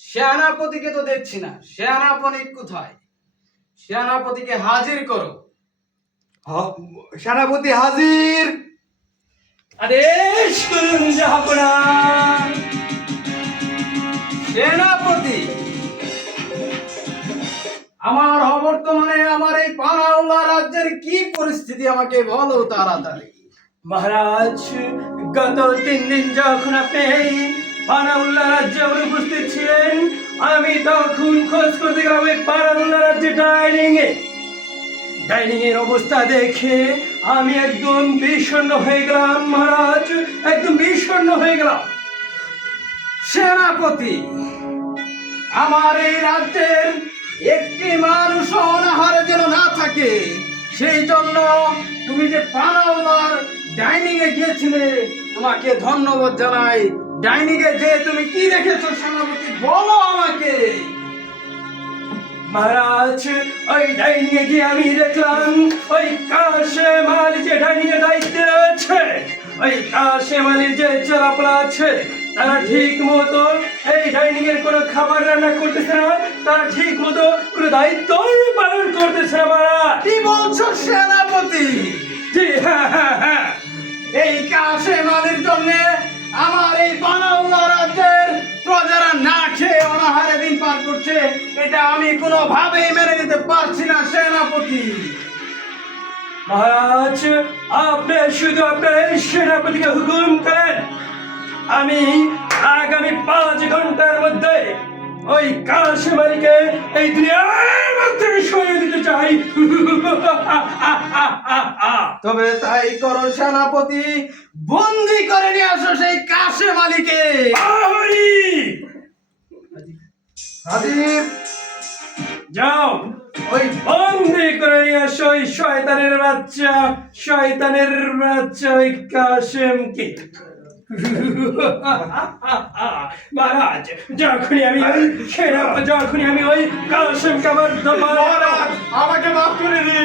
সেনাপতিকে তো দেখছি না, সেনাপতি কোথায়? সেনাপতিকে হাজির করো। সেনাপতি হাজির। আদেশ করুন জাহাপনা। সেনাপতি, আমার অবর্তমানে আমার এই পানাউল্লাহ রাজ্যের কি পরিস্থিতি আমাকে বলো তাড়াতাড়ি। মহারাজ, গত 3 দিন যখন আপনি পানাউল্লাহ রাজ্যে উপস্থিত ছিলেন, আমি তখন খোঁজ করতে গেলাম এই পানাউল্লাহ রাজ্যে ডাইনিং এর অবস্থা দেখে আমি একদম বিষণ্ণ হয়ে গেলাম মহারাজ, একদম বিষণ্ণ হয়ে গেলাম। সেনাপতি, আমার এই রাজ্যের একটি মানুষ অনাহারে যেন না থাকে, সেই জন্য তুমি যে পানাউল্লাহর ডাইনিং এ গিয়েছিলে, তোমাকে ধন্যবাদ জানাই। ডাইনিং এ যে তুমি কি দেখেছো সেনাপতি, বলো আমাকে। মহারাজ, ওই ডাইনিং এ গিয়ে আমি দেখলাম ওই কাশেম আলী যে ডাইনিং এর দায়িত্বে রয়েছে, ওই কাশেম আলীর যে চলাপলা আছে, তারা ঠিক মতো এই ডাইনিং এর কোনো খাবার রান্না করতেছে না, তারা ঠিক মতো কোনো দায়িত্বই পালন করতেছে না মহারাজ। কি বলছো সেনাপতি? জি হ্যাঁ হ্যাঁ হ্যাঁ। এই কাশেম আলীর জন্য আমার এই পানাউল্লাহ রাজ্যের প্রজারা না খেয়ে অনাহারে দিন পার করছে, এটা আমি কোনোভাবেই মেনে নিতে পারছি না সেনাপতি। মহারাজ, আপনি শুধু আপনার এই সেনাপতিকে হুকুম করেন, আমি আগামী 5 ঘন্টার মধ্যে ওই কাশেম আলীকে এই দুনিয়ার মধ্যে সরিয়ে দিতে চাই। তবে তাই করো সেনাপতি, বন্দি করে নিয়ে আসো সেই কাশেম আলীকে। হাজির। যাও, ওই বন্দি করে নিয়ে আসো ওই শয়তানের বাচ্চা ওই কাশেমকে। মহারাজ, যখনই আমি ওই কাশেমকে আমার আমাকে মাফ করে দিন।